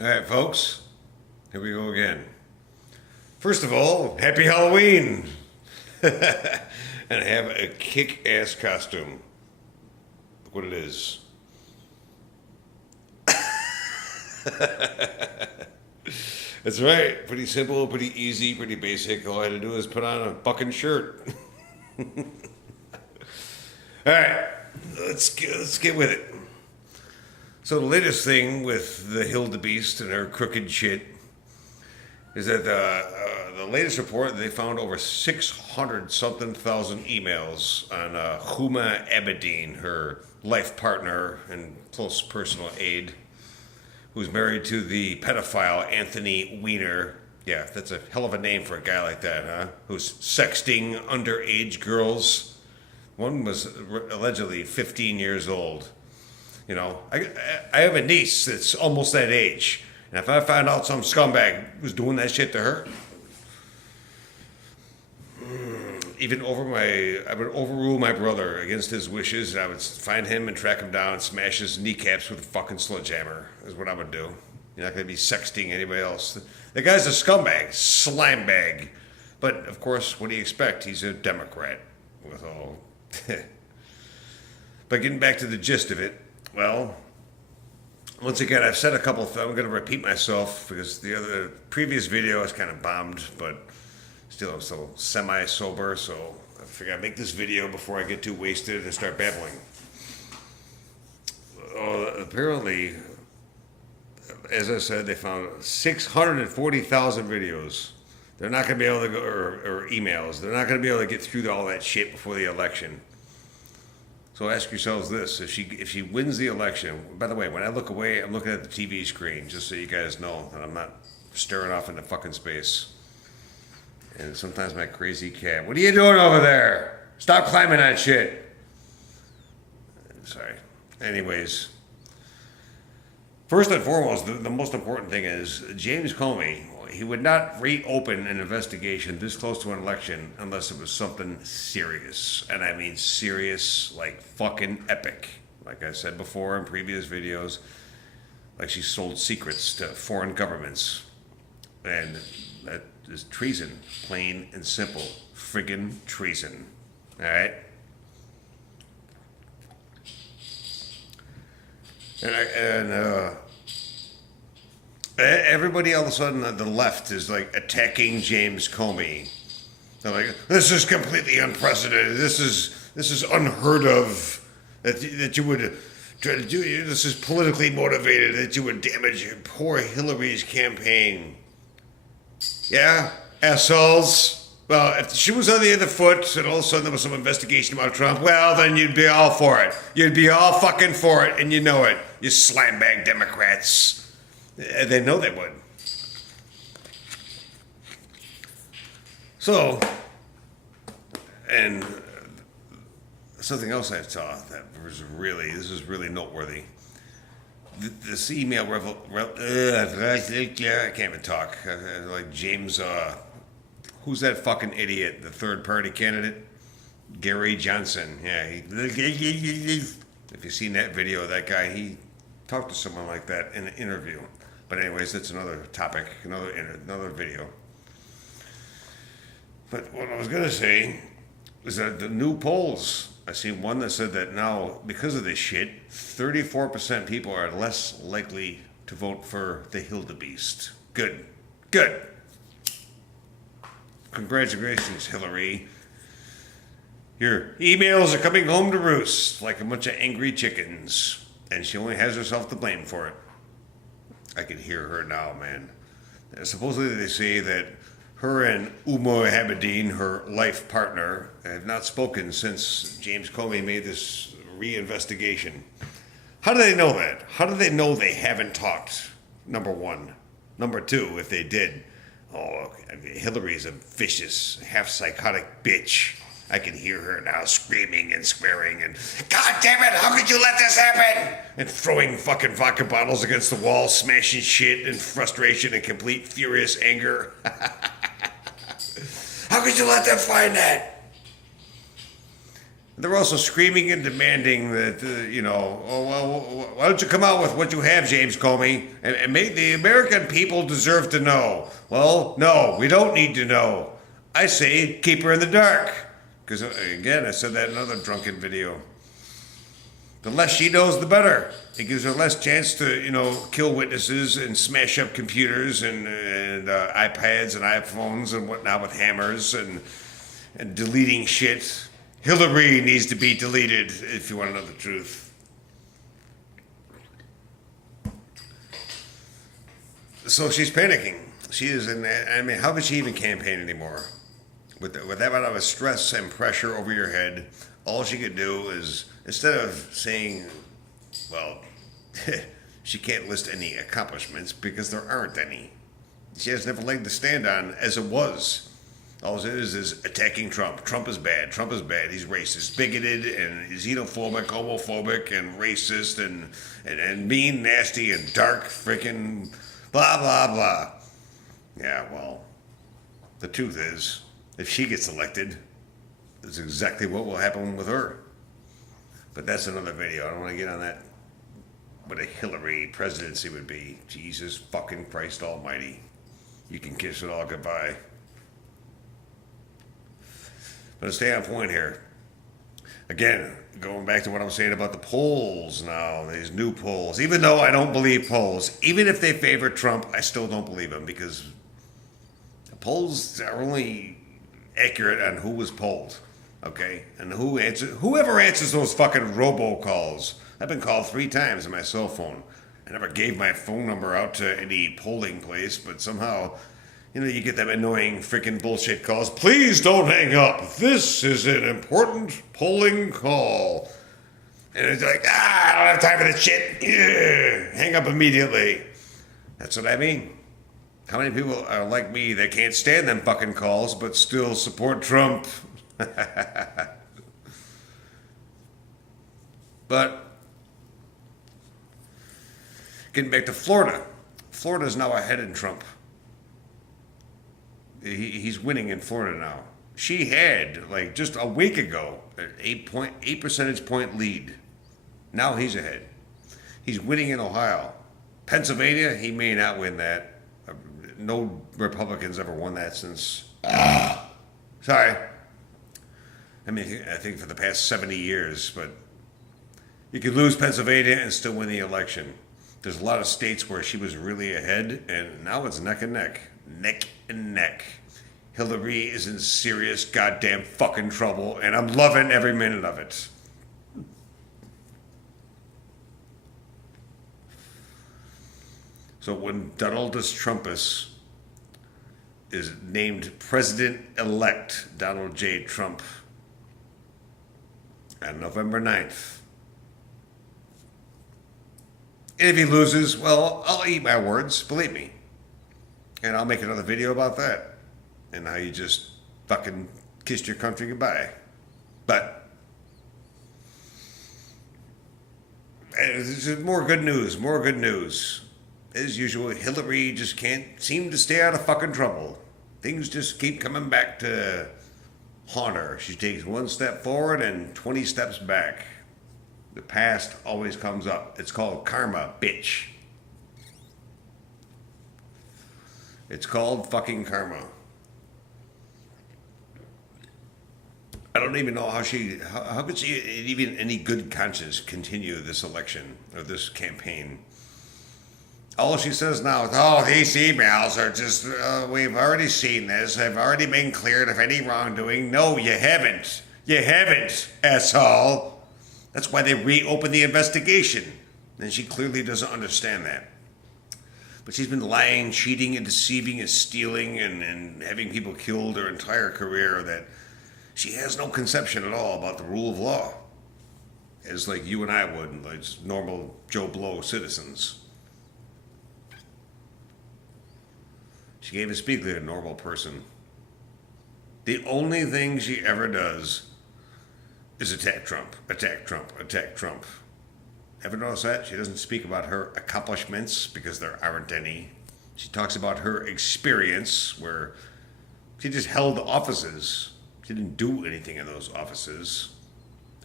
All right, folks, here we go again. First of all, happy Halloween! And I have a kick-ass costume. Look what it is. That's right. Pretty simple, pretty easy, pretty basic. All I had to do is put on a fucking shirt. All right, let's get with it. So the latest thing with the Hildabeast and her crooked shit is that the latest report, they found over 600 something thousand emails on Huma Abedine, her life partner and close personal aide, who's married to the pedophile Anthony Weiner. Yeah, that's a hell of a name for a guy like that, huh? Who's sexting underage girls. One was allegedly 15 years old. You know, I have a niece that's almost that age. And if I found out some scumbag was doing that shit to her, I would overrule my brother against his wishes, and I would find him and track him down and smash his kneecaps with a fucking sledgehammer, is what I would do. You're not going to be sexting anybody else. The guy's a scumbag, slime bag. But, of course, what do you expect? He's a Democrat. With all. But getting back to the gist of it, well, once again, I've said a couple of things. I'm going to repeat myself because the previous video was kind of bombed, but still I'm still semi-sober, so I figured I'd make this video before I get too wasted and start babbling. Apparently, as I said, they found 640,000 videos. They're not going to be able to go, or emails. They're not going to be able to get through all that shit before the election. So ask yourselves this: if she wins the election. By the way, when I look away, I'm looking at the TV screen, just so you guys know that I'm not staring off into fucking space. And sometimes my crazy cat, what are you doing over there? Stop climbing that shit. Sorry. Anyways, first and foremost, the most important thing is James Comey. He would not reopen an investigation this close to an election unless it was something serious. And I mean serious, like fucking epic. Like I said before in previous videos, like she sold secrets to foreign governments. And that is treason, plain and simple. Friggin' treason. Alright? Everybody all of a sudden on the left is like attacking James Comey. They're like, this is completely unprecedented. This is unheard of. That you would try to do. This is politically motivated. That you would damage poor Hillary's campaign. Yeah, assholes. Well, if she was on the other foot and all of a sudden there was some investigation about Trump, well, then you'd be all for it. You'd be all fucking for it, and you know it. You slambag Democrats. They know they would. So, and something else I saw that was this is really noteworthy. This email I can't even talk. Like James, who's that fucking idiot? The third party candidate? Gary Johnson. Yeah, if you've seen that video of that guy, he talked to someone like that in an interview. But anyways, that's another topic, another video. But what I was going to say is that the new polls, I seen one that said that now, because of this shit, 34% people are less likely to vote for the Hildabeast. Good. Congratulations, Hillary. Your emails are coming home to roost like a bunch of angry chickens, and she only has herself to blame for it. I can hear her now, man. Supposedly they say that her and Huma Abedine, her life partner, have not spoken since James Comey made this reinvestigation. How do they know that? How do they know they haven't talked? Number one. Number two, if they did, Hillary's a vicious, half-psychotic bitch. I can hear her now screaming and swearing and, God damn it, how could you let this happen? And throwing fucking vodka bottles against the wall, smashing shit in frustration and complete furious anger. How could you let them find that? They're also screaming and demanding that, oh, well, why don't you come out with what you have, James Comey, and make the American people deserve to know. Well, no, we don't need to know. I say keep her in the dark. Because, again, I said that in another drunken video. The less she knows, the better. It gives her less chance to, kill witnesses and smash up computers and iPads and iPhones and whatnot with hammers and deleting shit. Hillary needs to be deleted, if you want to know the truth. So she's panicking. She is how could she even campaign anymore? With that amount of stress and pressure over your head, all she could do is, instead of saying, well, she can't list any accomplishments because there aren't any. She has never leg to stand on as it was. All it is attacking Trump. Trump is bad. Trump is bad. He's racist, bigoted, and xenophobic, homophobic, and racist, and mean, nasty, and dark, freaking blah, blah, blah. Yeah, well, the truth is, if she gets elected, that's exactly what will happen with her. But that's another video. I don't want to get on that. What a Hillary presidency would be. Jesus fucking Christ almighty. You can kiss it all goodbye. But to stay on point here, again, going back to what I'm saying about the polls now, these new polls, even though I don't believe polls, even if they favor Trump, I still don't believe them because the polls are only accurate on who was polled, okay? And whoever answers those fucking robocalls. I've been called 3 times on my cell phone. I never gave my phone number out to any polling place, but somehow, you get them annoying freaking bullshit calls. Please don't hang up. This is an important polling call. And it's like, I don't have time for this shit. Yeah. Hang up immediately. That's what I mean. How many people are like me that can't stand them fucking calls but still support Trump? But getting back to Florida. Florida is now ahead in Trump. He's winning in Florida now. She had, just a week ago, an 8 percentage point lead. Now he's ahead. He's winning in Ohio. Pennsylvania, he may not win that. No Republicans ever won that since... Sorry. I think for the past 70 years, but you could lose Pennsylvania and still win the election. There's a lot of states where she was really ahead, and now it's neck and neck. Neck and neck. Hillary is in serious goddamn fucking trouble, and I'm loving every minute of it. So when Donaldus Trumpus is named President-elect Donald J. Trump on November 9th, and if he loses, well, I'll eat my words, believe me. And I'll make another video about that. And how you just fucking kissed your country goodbye. But there's more good news. As usual, Hillary just can't seem to stay out of fucking trouble. Things just keep coming back to haunt her. She takes 1 step forward and 20 steps back. The past always comes up. It's called karma, bitch. It's called fucking karma. I don't even know how could she even any good conscience continue this election or this campaign. All she says now is, these emails are just, we've already seen this. They've already been cleared of any wrongdoing. No, you haven't. You haven't, asshole. That's why they reopened the investigation. And she clearly doesn't understand that. But she's been lying, cheating, and deceiving, and stealing, and having people killed her entire career that she has no conception at all about the rule of law. As like you and I would, like normal Joe Blow citizens. She can't even speak like a normal person. The only thing she ever does is attack Trump, attack Trump, attack Trump. Ever notice that? She doesn't speak about her accomplishments because there aren't any. She talks about her experience where she just held offices. She didn't do anything in those offices.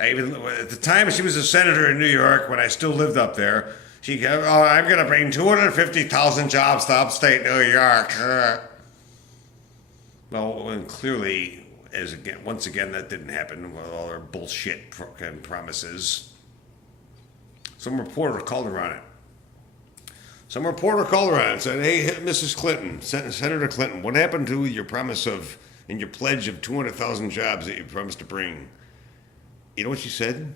Even at the time she was a senator in New York, when I still lived up there, she goes, "Oh, I'm going to bring 250,000 jobs to upstate New York." Well, and clearly, once again, that didn't happen with all her bullshit fucking promises. Some reporter called her on it. Some reporter called her on it and said, "Hey, Mrs. Clinton, Senator Clinton, what happened to your promise of and your pledge of 200,000 jobs that you promised to bring?" You know what she said?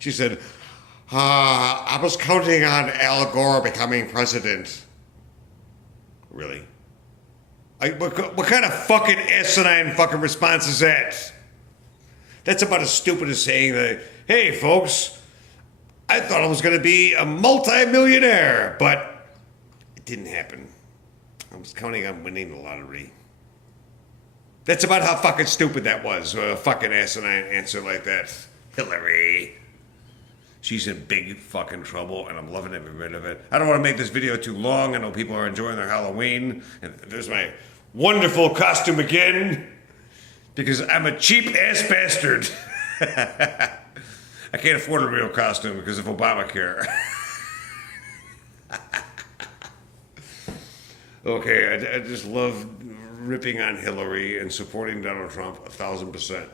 She said, "I was counting on Al Gore becoming president." Really? What kind of fucking asinine fucking response is that? That's about as stupid as saying that, "Hey, folks, I thought I was going to be a multi-millionaire, but it didn't happen. I was counting on winning the lottery." That's about how fucking stupid that was. A fucking asinine answer like that. Hillary. She's in big fucking trouble, and I'm loving every bit of it. I don't want to make this video too long. I know people are enjoying their Halloween. And there's my wonderful costume again, because I'm a cheap-ass bastard. I can't afford a real costume because of Obamacare. Okay, I just love ripping on Hillary and supporting Donald Trump 1,000%.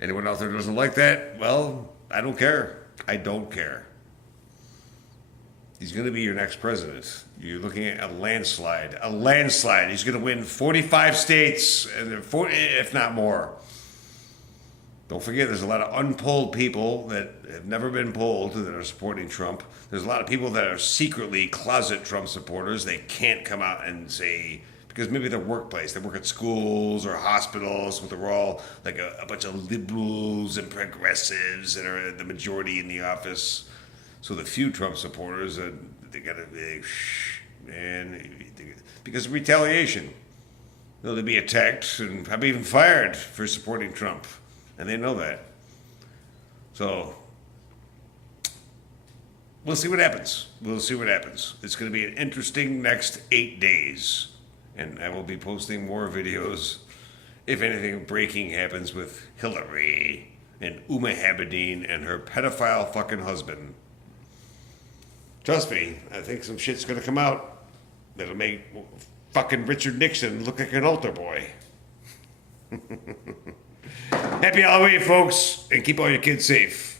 Anyone out there doesn't like that? Well, I don't care. I don't care. He's going to be your next president. You're looking at a landslide. A landslide. He's going to win 45 states, and 40, if not more. Don't forget, there's a lot of unpolled people that have never been polled that are supporting Trump. There's a lot of people that are secretly closet Trump supporters. They can't come out and say, because maybe their workplace, they work at schools or hospitals, but they're all like a bunch of liberals and progressives that are the majority in the office. So the few Trump supporters, they got to be, shh, man, because of retaliation. They'll be attacked and probably even fired for supporting Trump. And they know that. So, we'll see what happens. We'll see what happens. It's going to be an interesting next 8 days. And I will be posting more videos if anything breaking happens with Hillary and Huma abedine and her pedophile fucking husband. Trust me, I think some shit's going to come out that'll make fucking Richard Nixon look like an altar boy. Happy Halloween, folks, and keep all your kids safe.